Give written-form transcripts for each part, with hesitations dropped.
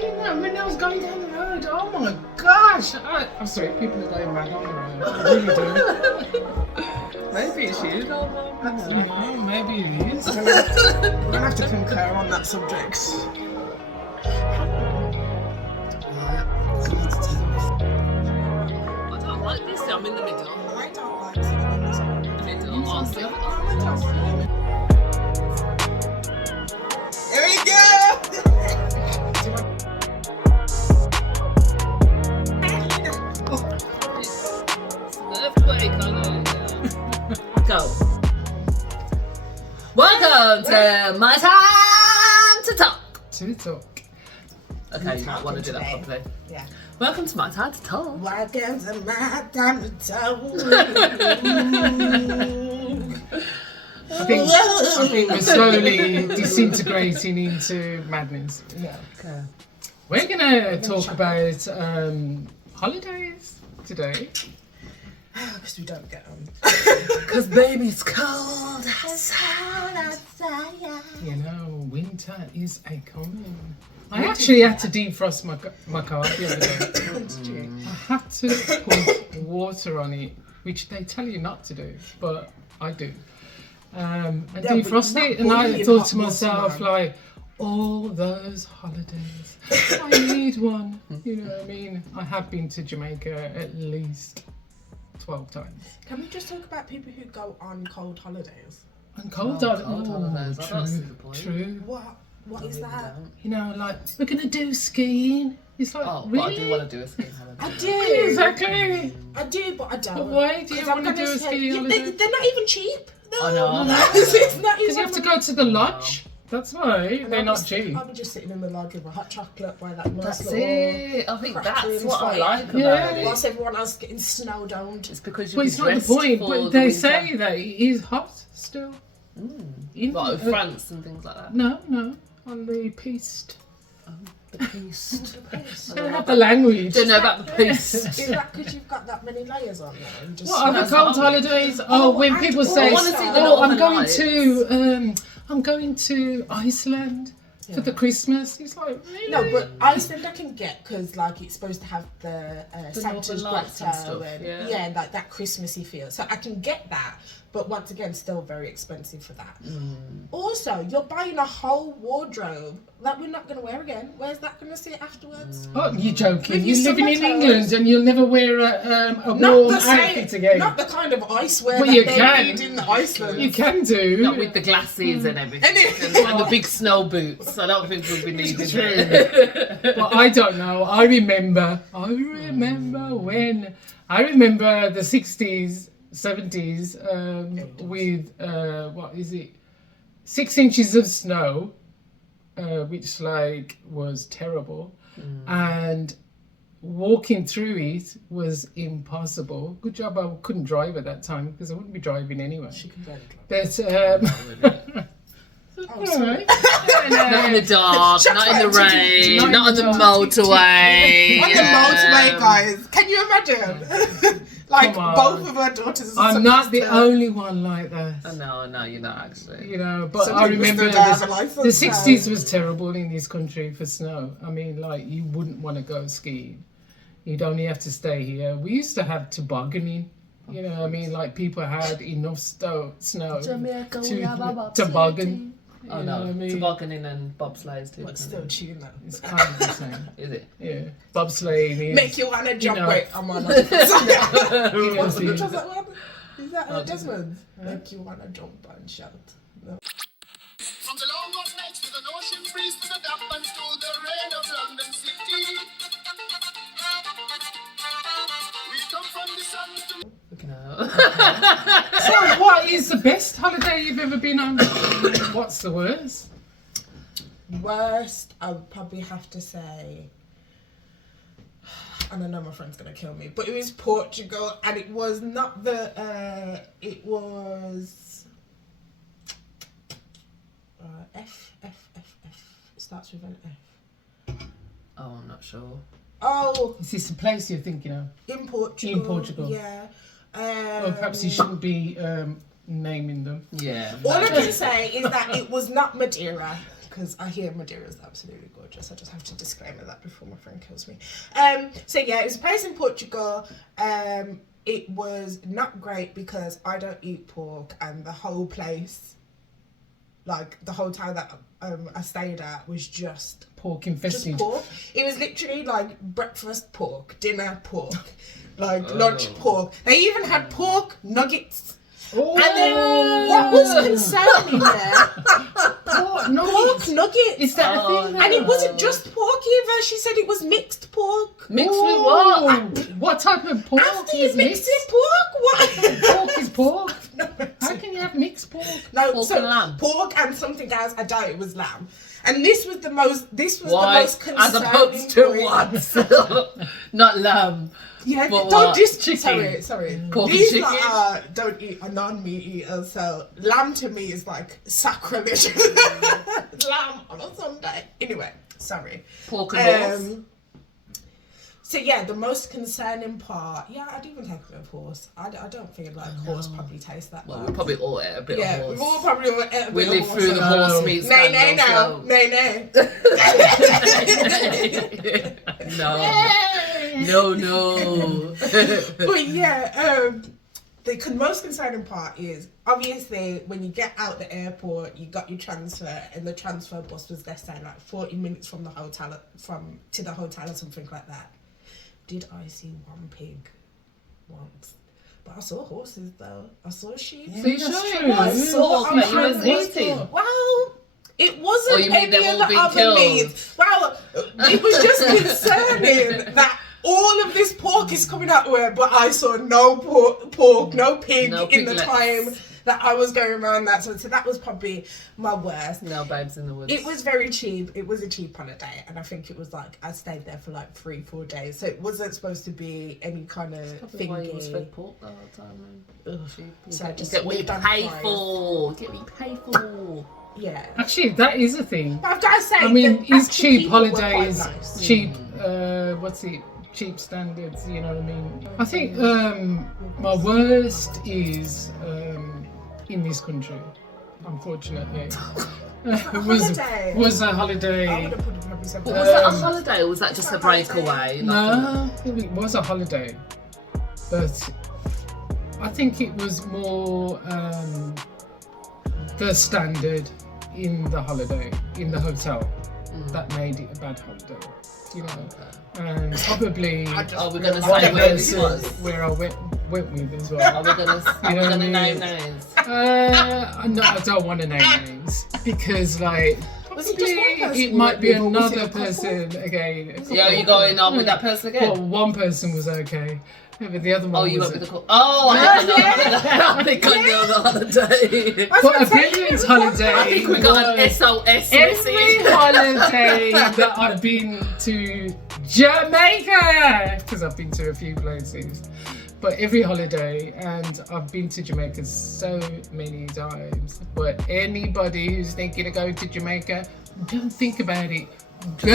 rain when I was going down the road. Oh my gosh! I'm sorry, people are going mad on the road. I really do. Maybe it's you, though. You know, maybe it is. We're gonna have to concur on that subject. I don't like this. I'm in the middle. I don't like sitting in this one. The middle. I'll sit. Here we go! Go. Welcome to my time to talk. To talk. Okay, you might want to do that properly. Yeah. Welcome to my time to talk. Welcome to my time to talk. I think we're slowly disintegrating into madness. Yeah. Okay. We're gonna talk about holidays today. Because we don't get them. Because baby, it's cold. You know, winter is a coming. I actually had to defrost my car the other day. I had to put water on it, which they tell you not to do, but I do. And Yeah, defrost but it, not and I boiling thought hot to water, myself, man. like, all those holidays, I need one. You know what I mean? I have been to Jamaica at least 12 times. Can we just talk about people who go on cold holidays? And cold, cold holidays, I don't see the point. True. What is that? You know, like, we're gonna do skiing. It's like, Oh, really? but I do want to do a skiing holiday. I do. Exactly. I do, but I don't. But why do you 'Cause I'm want to gonna do a say- skiing Yeah, holiday? They're not even cheap. No. I know. It's not Because you have to go to the lodge. That's why they're not cheap. I'll be just sitting in the lodge with a hot chocolate by that nice That's little... it. I think that's crackling what I fire. like about Yeah. it. Whilst everyone else getting snow domed. It's because But you're it's not the dressed point. for But the they winter. say that it is hot still. In, Like France and things like that. No, on the piste. The Peace. I don't have the language. Don't know about the Peace. Is that because you've got that many layers on there? And just What other That's cold not- holidays? Oh, when and people say, I wanna see the "Oh, I'm Northern going Lights." to, I'm going to Iceland for the Christmas." It's like, really? No, but Iceland I can get because like it's supposed to have the Santa's Northern Lights and grotto stuff, and yeah. like that Christmassy feel. So I can get that, but once again, still very expensive for that. Also, you're buying a whole wardrobe that we're not going to wear again. Where's that going to sit afterwards? Oh, you're joking. With You're your living in summer England clothes. and you'll never wear a Not warm the outfit same, again. not the kind of ice wear But that you they can. need in Iceland. You can do. Not with the glasses and everything. And the big snow boots. I don't think we'll be needing True. it. But I don't know. I remember when. I remember the 60s, 70s with, what is it? 6 inches of snow, which like was terrible. And walking through it was impossible. Good job I couldn't drive at that time because I wouldn't be driving anyway. She can barely drive. But Oh, sorry. Not in the dark, not in the rain, not on the motorway. On the motorway, guys. Can you imagine? Like Come on. both of our daughters. are I'm not the supposed to- only one like that. No, you're not actually. You know, but Some I people remember still don't have a license, the 60s was terrible in this country for snow. I mean, like, you wouldn't want to go skiing. You'd only have to stay here. We used to have tobogganing. You know what I mean? Like, people had enough snow to toboggan. Oh You know no, what I mean? tobogganing and bobsleighs too. But still tune that. It's kind of the same. Is it? Yeah. Bobsleighing is... Make you wanna jump. know. Wait, I'm on. Which was Yes, that one? Is that Desmond's? Make you wanna jump and shout. No. From the long of nights to the ocean breeze to the damp and to the rain of London City. We come from the sun to... So what is the best holiday you've ever been on? What's the worst? Worst, I would probably have to say, and I know my friend's gonna kill me, but it was Portugal, and it was not the. It was F. It starts with an F. Oh, I'm not sure. Oh, Is this the place you're thinking of? in Portugal. In Portugal. Yeah. Well, perhaps you shouldn't be naming them. Yeah. All I can say is that it was not Madeira, because I hear Madeira is absolutely gorgeous. I just have to disclaim that before my friend kills me. So yeah, it was a place in Portugal. It was not great because I don't eat pork, and the whole place, like the hotel that I stayed at, was just Pork infested. pork. It was literally like breakfast pork, dinner pork, like lunch pork. They even had pork nuggets. Oh. And then what was concerning there? Pork Pork nuggets. Is that a thing? And it wasn't just pork either. She said it was mixed pork. Mixed with what? What type of pork After you is mix mixed? it, pork? What? Pork is pork. No, How can you have mixed pork? no, Pork so and lamb. pork and something else. I doubt it was lamb. And this was the most. This was Why? the most As concerning opposed to point. what? Not lamb. Yeah, But don't what? just Chicken. Sorry. Pork and These chicken? don't eat a non-meat eater, so lamb to me is like sacrilege. Lamb on a Sunday. Anyway, sorry. Pork and horse. So yeah, the most concerning part. Yeah, I'd even take a bit of horse. I don't think like horse probably tastes that Well, bad. we probably all ate a bit Yeah, of we've horse. all probably ate a bit We of lived horse. through the horse meat No. No. But yeah, the most concerning part is obviously when you get out the airport, you got your transfer, and the transfer bus was less than like 40 minutes from the hotel, to the hotel or something like that. Did I see one pig once? But I saw horses though. I saw sheep. Yeah, you that's sure? true. I saw I'm that you sure was it was eating. Well, it wasn't Oh, you mean any they've of all the been other killed? meats. Well, it was just concerning that all of this pork is coming out where, but I saw no pork, no pig No in the piglets. time that I was going around that. So that was probably my worst. No babes in the woods. It was very cheap. It was a cheap holiday, and I think it was like I stayed there for like 3-4 days, so it wasn't supposed to be any kind of Probably why you was thingy. fed pork the whole time. Then. So I just Get what you lived on pay fries. for. Get what you pay for. Yeah. Actually, that is a thing. But I've got to say, I mean, the is actual cheap people were quite holidays nice. cheap? Cheap standards. You know what I mean? I think my worst is in this country. Unfortunately, Holiday. was a I holiday. would have put probably something. But was that a holiday or was that just a breakaway? No, it was a holiday, but I think it was more the standard in the holiday, in the hotel, that made it a bad holiday. You know, and probably Are we going to one say where this person was? where I went with as well. Are we going to name names? No, I don't want to name names because, like, Was it just one probably person it you might went be with, or was it another a couple? person again. Yeah, are you going on with that person Well, again? one person was okay, but the other one Oh, you went wasn't. with the call. Oh, I think I know the holiday. But a brilliant holiday. I think we got an was SOS every message. holiday that I've been to Jamaica, because I've been to a few places, but every holiday, and I've been to Jamaica so many times. But anybody who's thinking of going to Jamaica, don't think about it. Go,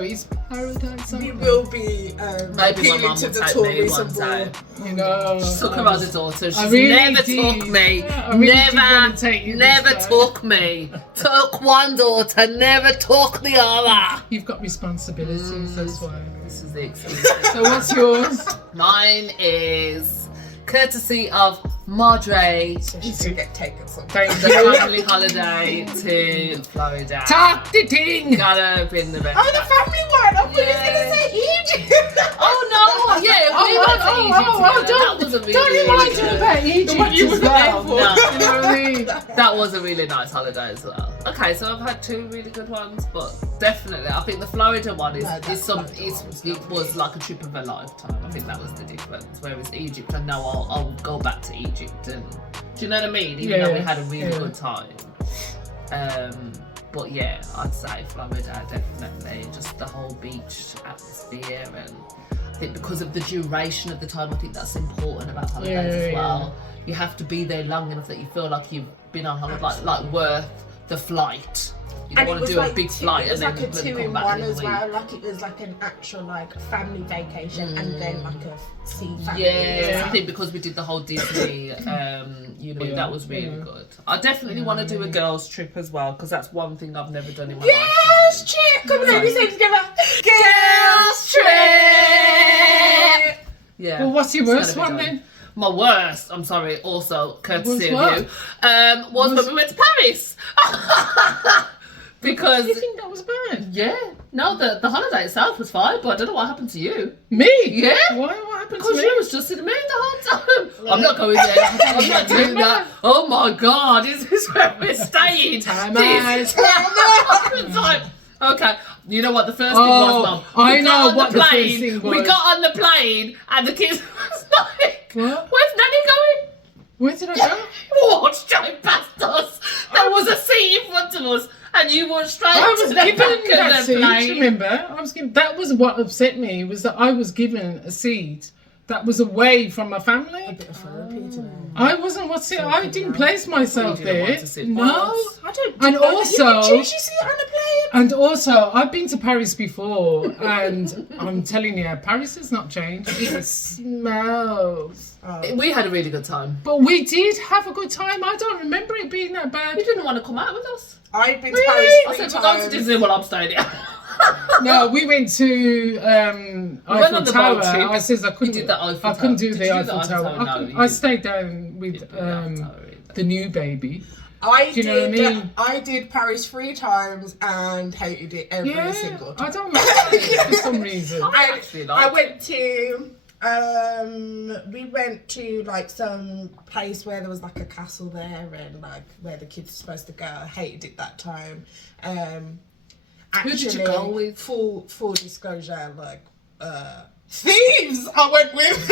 it's paradise. We will be Maybe my appealing mum to will the take me one tourism day. board. You know, She took her as a daughter. She's I really never did. took me. Yeah, I really did want to take you Never this time. took me. Took one daughter, never took the other. You've got responsibilities, that's why. This is the excuse. So what's yours? Mine is courtesy of Madre. So she should get taken somewhere. Thank The you. family holiday to Florida. Talk the thing. Gotta been the best. Oh, the family one! I thought you was Yeah. going to say Egypt! Oh no! Yeah, we went to Egypt together. That was a really, Don't really remind me good. about Egypt one you as were well. there for. No. You know what I mean? That was a really nice holiday as well. Okay, so I've had two really good ones, but definitely I think the Florida one No, that Florida one it was like a trip of a lifetime. I think that was the difference. Whereas Egypt, I know I'll go back to Egypt, and do you know what I mean? Even though we had a really good time. But yeah, I'd say Florida definitely. Just the whole beach atmosphere, and I think because of the duration of the time, I think that's important about holidays as well. You have to be there long enough that you feel like you've been on holiday, like worth the flight. You don't want to do a big flight It was and like then a come 2-in-1 back in a as week. well. Like it was like an actual like family vacation and then like a sea family. Yeah, I think because we did the whole Disney, that was really good. I definitely want to do a girls' trip as well because that's one thing I've never done in my life. Girls trip! Come on, everybody say it together. Girls trip! Yeah. Well, what's your it's worst gotta be one done. then? My worst, I'm sorry, also courtesy Was of you, was when we went to Paris. Because Do you think that was bad? yeah, no, the holiday itself was fine, but I don't know what happened to you. Me? Yeah. Why? What happened to Because me? you was just in the mood the whole time. I'm not going there. I'm not doing that. Oh my God, is this where we're staying? Time This out. is time. Okay, you know what the first thing was, Mum? I We got know on what the first plane, thing We was. got on the plane and the kids was like, What? where's Nanny going? Where did I go? Walked straight past us. There was a seat in front of us and you walked straight I was to the given back that of the seat. plane. Remember, I was given. That was what upset me, was that I was given a seat that was away from my family. A bit of therapy today. I wasn't. What's it? I didn't place myself You didn't want there. to sit No. once. I don't. And you also- can choose your seat on the plane. And also, I've been to Paris before, and I'm telling you, Paris has not changed. It smells. We had a really good time. But we did have a good time. I don't remember it being that bad. You didn't want to come out with us. I've been to Really? Paris I 3 said we're going to times. Disney while I'm staying here. No, we went to went Eiffel on the Tower. boat trip. I says I couldn't. did the Eiffel I couldn't Tower. do Did the you do Eiffel the Eiffel Tower. Tower? No, you I didn't. stayed down with Didn't do the Eiffel Tower either. the new baby. I Do you know what I did. mean? I did Paris 3 times and hated it every Yeah, single I time. don't like it for some reason. I actually liked I went to. We went to like some place where there was like a castle there and like where the kids were supposed to go. I hated it that time. Who did you go with? Full disclosure, like thieves. I went with.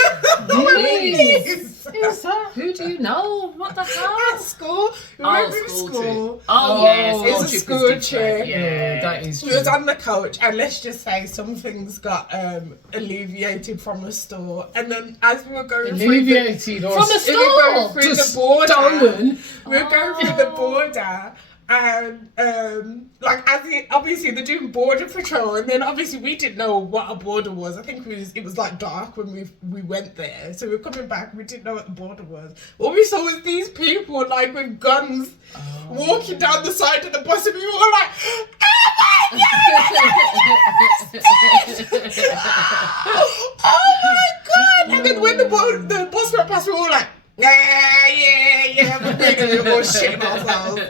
Thieves? Who's that? Who do you know? What the hell? At school. We went with school. Oh, yes. It's a school trip. Yeah, that is We true. was on the coach, and let's just say some things got alleviated from the store. And then as we were going Alleviated or From the through, we were going store? through just the border, stolen. we were going through the border, and like obviously they're doing border patrol, and then obviously we didn't know what a border was. I think it was like dark when we went there, so we were coming back. We didn't know what the border was. All we saw was these people like with guns walking down the side of the bus, and we were all like, "Oh my god!" Oh my god! And then when the bus went past, we were all like, yeah, we're really all shitting ourselves.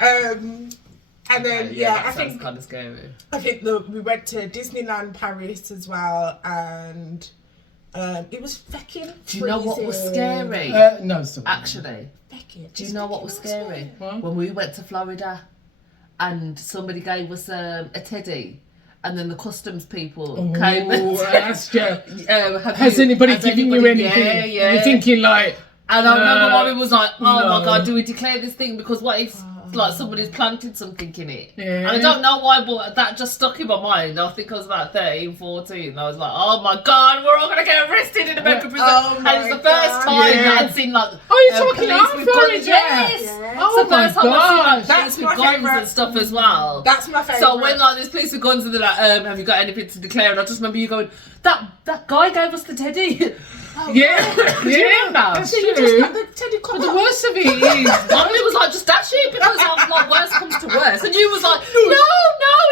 And then I think kind of scary. we went to Disneyland Paris as well, and it was fucking freezing. Do you know what was scary? No, sorry. Actually, do you know what was scary? When we went to Florida and somebody gave us a teddy, and then the customs people came and asked you, has has anybody given you anything? Yeah, yeah. You're thinking like, And I remember Mommy was like, oh no. my God, do we declare this thing? Because what if like somebody's planted something in it? Yeah. And I don't know why, but that just stuck in my mind. I think I was about 13, 14. And I was like, oh my God, we're all going to get arrested in American prison. Oh and my it's the first God. time Yeah. that I'd seen like oh, you're talking police about with Florida? guns. Yes. Yeah. Oh It's the my first time I've seen like gosh. police That's with my guns favourite. and stuff as well. That's my favourite. So when like there's police with guns and they're like, have you got anything to declare? And I just remember you going, that guy gave us the teddy. Yeah, Do you remember? That's So you true. just got the teddy But the collar. worst of it is, Mommy was like, just dash it because I'm like, worst comes to worst. And you was like, no,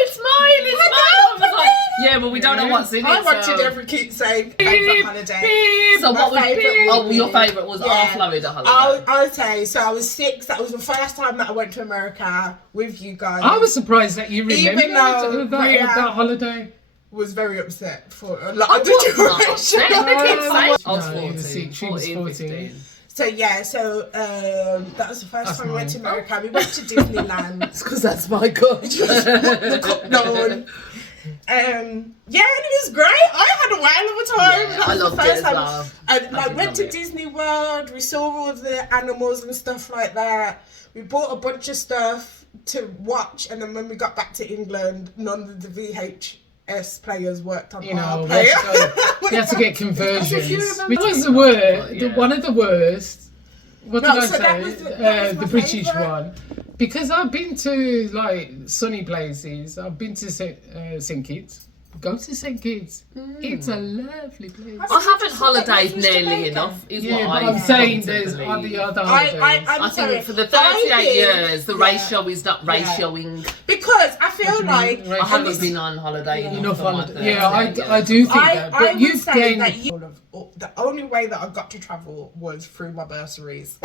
it's mine, it's mine. I was like, yeah, but we don't know what's in I it. wanted So, every kid saying favourite holiday. so what My was favourite oh, your was- favourite was our Yeah. Florida holiday. I'll say, so I was 6. That was the first time that I went to America with you guys. I was surprised that you remembered Even though that holiday. was very upset for a lot I of the was not duration. upset. I keep saying- I was No, you were 14, six, she was 14, 14. 15. So that was the first That's time we went to mine. America. We went to Disneyland. It's because that's my God. The cup down. And it was great. I had a whale of a time. Yeah, That I was the loved it first as time. well. And I like did went love to it. Disney World. We saw all of the animals and stuff like that. We bought a bunch of stuff to watch, and then when we got back to England, none of the VHS players worked on our we player. had to get conversions. If you remember- Which was the worst? Yeah. One of the worst. What No, did I so say? that was my The British favourite. one. because I've been to like sunny places. I've been to St. Kitts. Go to St. Kitts. It's a lovely place. I haven't holidayed Jamaica. nearly enough, is Yeah, what but I'm I saying want to there's believe. the other I holidays. think For the I 38 think- years, the ratio is not ratioing. because I feel like Right. I haven't been on holiday Enough enough for my holiday. 38 Yeah, years. I do think that. I But would you've say gained. that the only way that I got to travel was through my bursaries.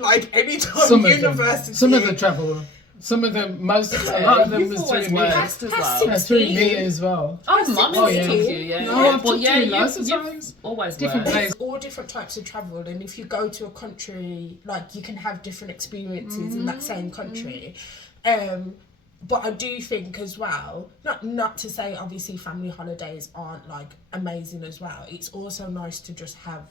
Like any time Some of university. them. Some of the travel. Some of them. Most. A lot of them You've was always through me. worked as well. Through me as well. Oh, mummy, Oh, yeah. thank you. Yeah, No, yeah. I've But took yeah, you lots of you've times. always Different worked. places. all different types of travel, and if you go to a country, like you can have different experiences in that same country. But I do think as well, not to say obviously family holidays aren't like amazing as well. It's also nice to just have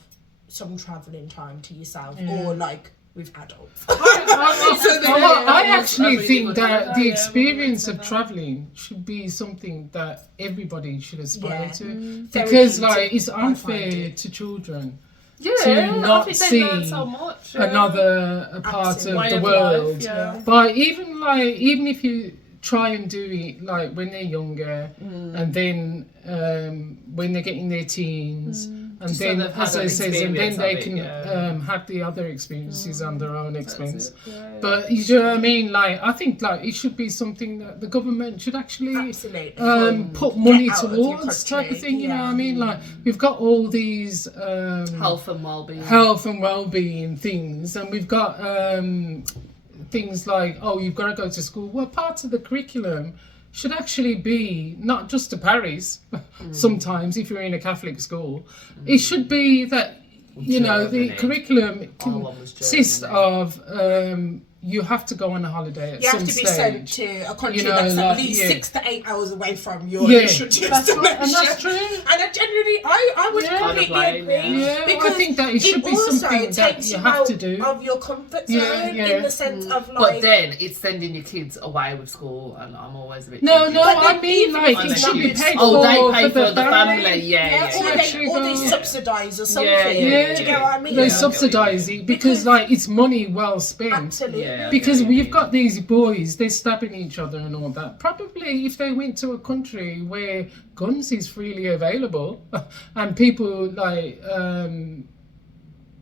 some travelling time to yourself, or like with adults. I actually really think good that idea, the yeah, experience of travelling should be something that everybody should aspire Yeah. to, Very because key like to- it's I find unfair it. to children Yeah, to not I think they learn see so much. Yeah. another part Absolutely. of the Way of world. life, yeah. But even if you try and do it like when they're younger, and then when they get in their teens, and Just so then they've had as an I says, and then experience they of it, can yeah. have the other experiences on their own expense. it, yeah. But you know what I mean? Like I think like it should be something that the government should actually Absolutely. put money out of your towards, type of country, thing. You know what I yeah. mean? Like we've got all these Health and well-being. health and well-being things, and we've got things like, oh, you've got to go to school. Well, part of the curriculum should actually be not just to Paris. Sometimes if you're in a Catholic school, it should be that you know the Germany. curriculum Our one was consists Germany. of you have to go on a holiday at You some have to be stage. sent to a country You know, that's like, at least yeah. 6 to 8 hours away from your Yeah, initial that's destination. right, and that's true. And I genuinely, I would Yeah. completely Kind of agree. blame, yeah. I Because think that it should be also something that takes you you have out to do. of your comfort zone Yeah, yeah. in the sense of But like. then it's sending your kids away with school, and I'm always a bit. No, cheeky. no, But I then mean even like if it it's should be not- paid Oh, they for pay the for the family. Yeah, or yeah. they, or they Yeah. subsidise or something. Yeah, yeah, Do you get what I mean? They Yeah. subsidise it because like it's money well spent. Absolutely. Yeah. Because Okay. we've got these boys, they're stabbing each other and all that. Probably if they went to a country where guns is freely available and people like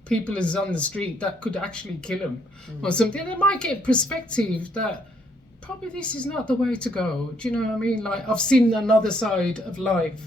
people is on the street that could actually kill them or something, they might get perspective that probably this is not the way to go. Do you know what I mean? Like I've seen another side of life,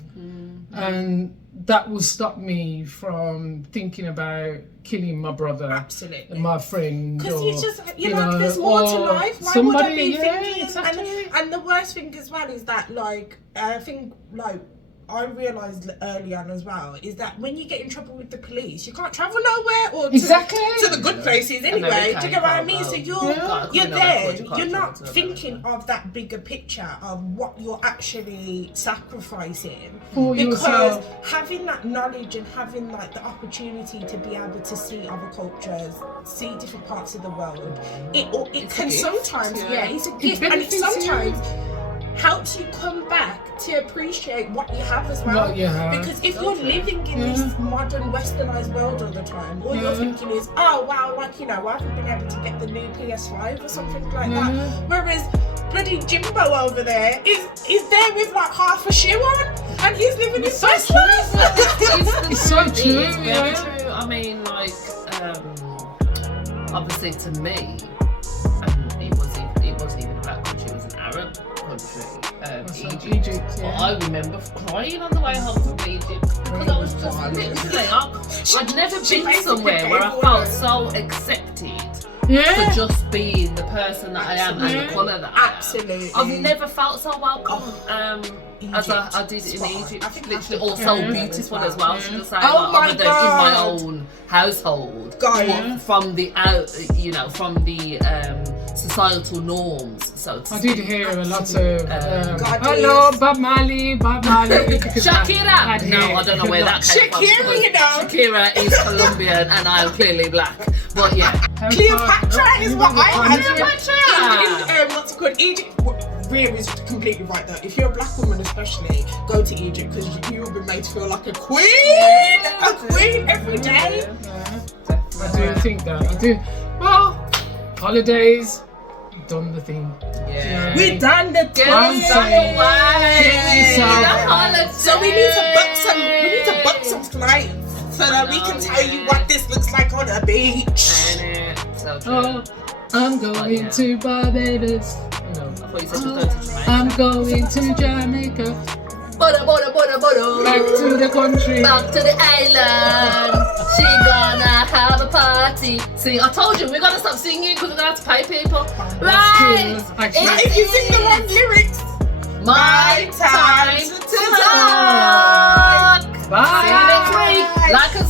and that will stop me from thinking about killing my brother. Absolutely. And my friend. Because or, you just, you know, there's more to or life. Why somebody, would I be yeah, thinking? exactly. And the worst thing as well is that, like, I think, like, I realised early on as well, is that when you get in trouble with the police, you can't travel nowhere or Exactly. to the good places anyway. Do you get what I mean? So you're Yeah. there, you're not thinking of that bigger picture of what you're actually sacrificing. For Because yourself. having that knowledge and having like the opportunity to be able to see other cultures, see different parts of the world, it It's a can gift, sometimes, yeah. yeah, it's a gift, and it benefits you. sometimes helps you come back to appreciate what you have as well. What you have. Because if you're living in this modern westernized world all the time, all you're Yeah. thinking is, oh wow, like, you know, I haven't been able to get the new PS5 or something like Yeah. that. Whereas bloody Jimbo over there is there with like half a shoe on, and he's living in so first true. class. It's so It true, is very yeah. true. I mean, like, obviously to me, it wasn't even about country. It was an Arab country, Egypt. Egypt, But yeah. I remember crying on the way home from Egypt because I was just literally, I'd never She been basically somewhere where I gave felt order. so accepted Yeah. for just being the person that I am and Absolutely. the colour that I am. Absolutely. I've never felt so welcome as I Egypt. did in Spot on. Egypt. I think Literally, that's also Yeah. beautiful as well. Should I say? Oh like, my other than in my God. own household, God. but from the out, from the societal norms. So to I did speak. hear a lot of God hello, is- Bob Marley, Bob Marley. because Shakira! I'd No, hear- I don't know where that came from. Shakira, because you know. Shakira is Colombian and I'm clearly black. But yeah. Cleopatra is what I had. Cleopatra! In what's it called? Egypt. Rhea is completely right though. If you're a black woman, especially, go to Egypt because you will be made to feel like a queen, a queen every day. I do think that. I do. Well, holidays, done the thing. Yeah. We done the Get I'm thing. saying, away. So we need to book some. We need to book some flights so that we can tell you what this looks like on a beach. So true. Oh, I'm going to Barbados. No. I thought you said you were going to Jamaica. I'm going to Jamaica. Butter. Back to the country. Back to the island. She gonna have a party. See, I told you we're gonna stop singing because we're gonna have to pay people. Right. Cool. Actually, Now, if you sing the wrong lyrics, My time to talk. Bye. See you next week. Like and